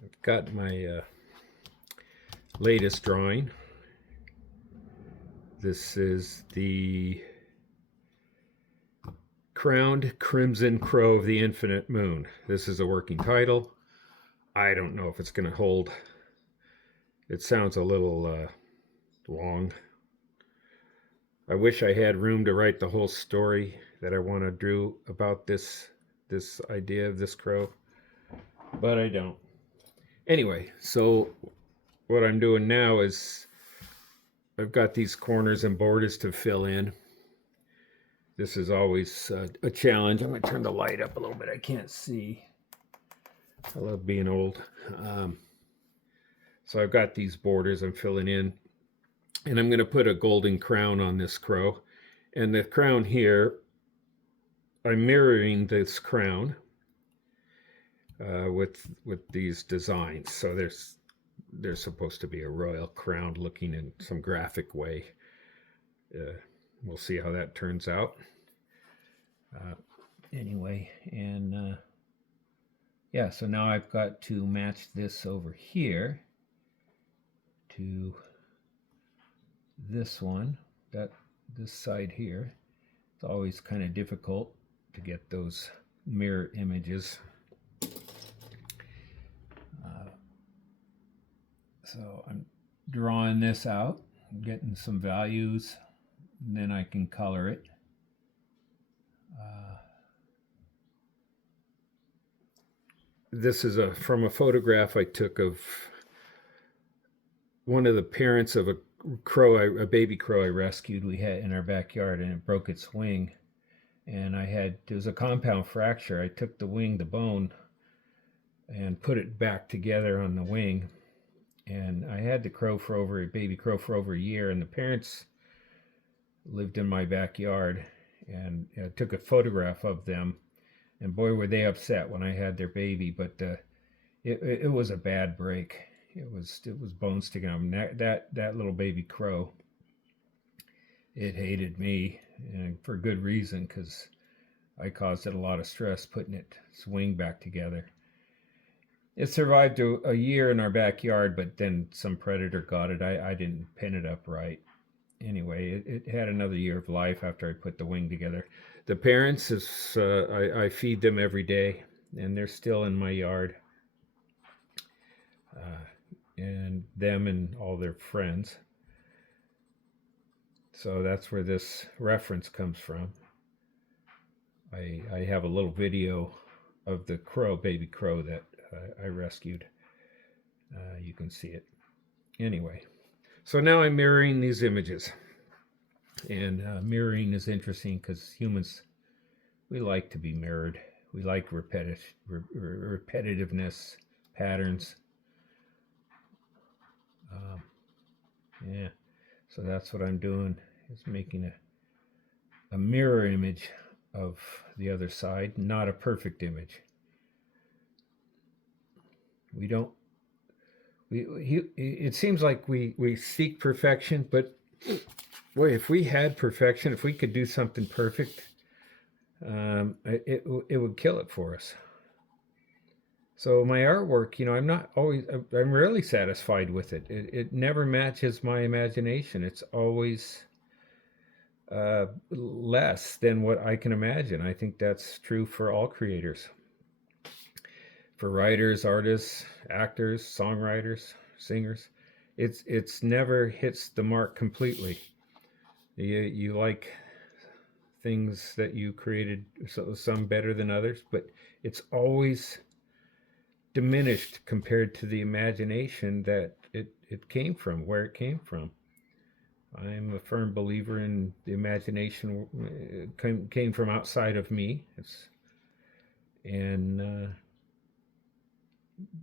I've got my latest drawing. This is the Crowned Crimson Crow of the Infinite Moon. This is a working title. I don't know if it's going to hold. It sounds a little long. I wish I had room to write the whole story that I want to do about this idea of this crow, but I don't. Anyway, so what I'm doing now is I've got these corners and borders to fill in. This is always a challenge. I'm going to turn the light up a little bit. I can't see. I love being old. So I've got these borders I'm filling in. And I'm going to put a golden crown on this crow. And the crown here, I'm mirroring this crown with these designs. So there's supposed to be a royal crown looking in some graphic way. We'll see how that turns out. Anyway, and yeah, so now I've got to match this over here to this one, this side here. It's always kind of difficult to get those mirror images. So I'm drawing this out, getting some values, and then I can color it. This is from a photograph I took of one of the parents of a crow, a baby crow I rescued. We had in our backyard, and it broke its wing. And there was a compound fracture. I took the wing, the bone, and put it back together on the wing. And I had the baby crow for over a year, and the parents lived in my backyard, and I took a photograph of them. And boy, were they upset when I had their baby, but it was a bad break. It was bone sticking out. That little baby crow, it hated me, and for good reason, because I caused it a lot of stress putting its wing back together. It survived a year in our backyard, but then some predator got it. I didn't pin it up right. Anyway, it had another year of life after I put the wing together. The parents, I feed them every day, and they're still in my yard. And them and all their friends. So that's where this reference comes from. I have a little video of the baby crow that I rescued. You can see it. Anyway, so now I'm mirroring these images. And mirroring is interesting because humans, we like to be mirrored. We like repetitiveness, patterns. Yeah, so that's what I'm doing, is making a mirror image of the other side, not a perfect image. It seems like we seek perfection, but boy, if we had perfection, if we could do something perfect, it would kill it for us. So my artwork, I'm rarely satisfied with it. It never matches my imagination. It's always less than what I can imagine. I think that's true for all creators. For writers, artists, actors, songwriters, singers, it's never hits the mark completely. You like things that you created, some better than others, but it's always diminished compared to the imagination that it came from, where it came from. I'm a firm believer in the imagination came from outside of me.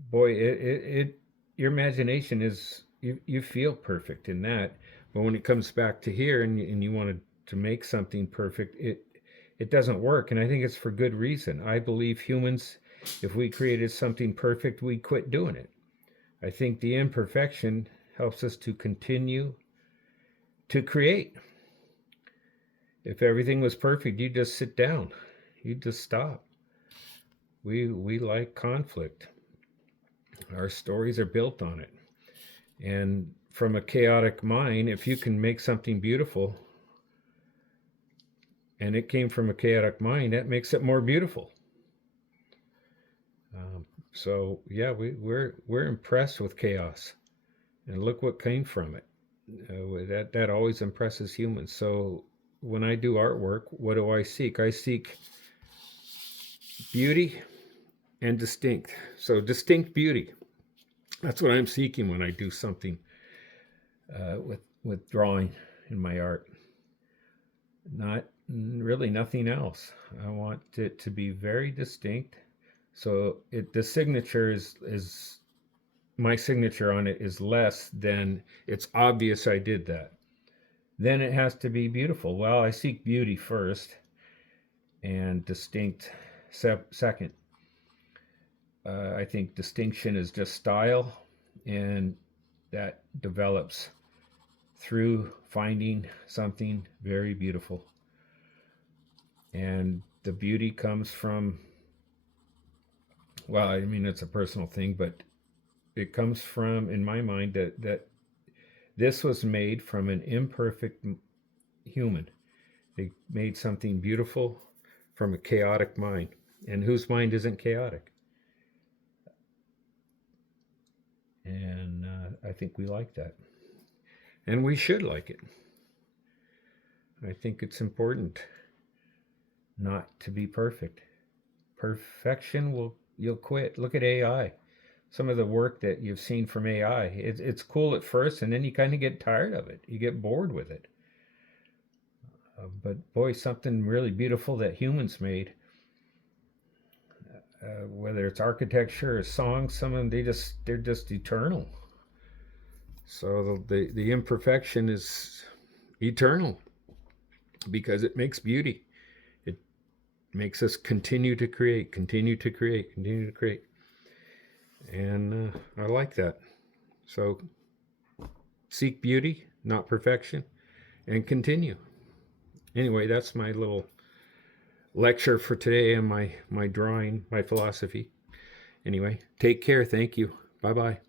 Boy, your imagination is, you feel perfect in that, but when it comes back to here and you want to make something perfect, it doesn't work, and I think it's for good reason. I believe humans, if we created something perfect, we'd quit doing it. I think the imperfection helps us to continue to create. If everything was perfect, you'd just sit down. You'd just stop. We like conflict. Our stories are built on it. And from a chaotic mind, if you can make something beautiful and it came from a chaotic mind, that makes it more beautiful. So yeah, we're impressed with chaos, and look what came from it. That always impresses humans. So when I do artwork, what do I seek? I seek beauty and distinct. So distinct beauty. That's what I'm seeking when I do something with drawing in my art. Not really nothing else. I want it to be very distinct. So the signature is my signature on it is less than it's obvious I did that. Then it has to be beautiful. Well, I seek beauty first and distinct second. I think distinction is just style, and that develops through finding something very beautiful. And the beauty comes from, well, I mean, it's a personal thing, but it comes from, in my mind, that this was made from an imperfect human. They made something beautiful from a chaotic mind. And whose mind isn't chaotic? And I think we like that. And we should like it. I think it's important not to be perfect. Perfection you'll quit. Look at AI. Some of the work that you've seen from AI, it's cool at first, and then you kind of get tired of it. You get bored with it. But boy, something really beautiful that humans made, whether it's architecture or songs, some of them they're just eternal. So the imperfection is eternal because it makes beauty. It makes us continue to create, continue to create, continue to create. And I like that. So seek beauty, not perfection, and continue. Anyway, that's my little lecture for today and my drawing, my philosophy. Anyway, take care. Thank you. Bye-bye.